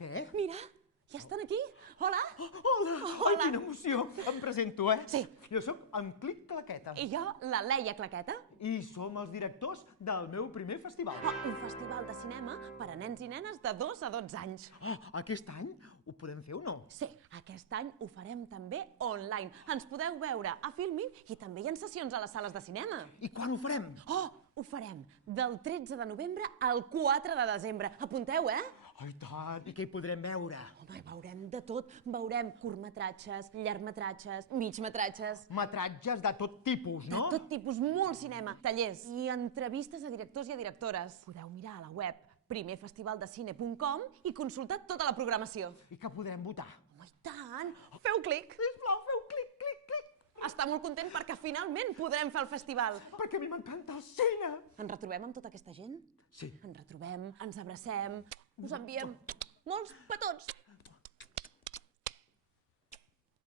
Què? Mira, ja estan aquí. Hola. Hola! Ai, quina emoció! Em presento, Sí. Jo sóc en Clic Claqueta. I jo, la Leia Claqueta. I som els directors del meu primer festival. Un festival de cinema per a nens i nenes de 2 a 12 anys. Aquest any ho podem fer o no? Sí, aquest any ho farem també online. Ens podeu veure a Filmin i també hi ha sessions a les sales de cinema. I quan ho farem? Ho farem del 13 de novembre al 4 de desembre. Apunteu, Ai, tant! I què hi podrem veure? Home, veurem de tot. Veurem curtmetratges, llargmetratges, migmetratges... Metratges de tot tipus, no? De tot tipus, molt cinema, tallers i entrevistes a directors i a directores. Podeu mirar a la web primerfestivaldecine.com i consultar tota la programació. I que podrem votar? Home, i tant! Feu clic! Sisplau, feu clic, clic, clic! Està molt content perquè finalment podrem fer el festival. Perquè a mi m'encanta el cine! Ens retrobem amb tota aquesta gent? Sí. Ens retrobem, ens abracem, us enviem molts petons.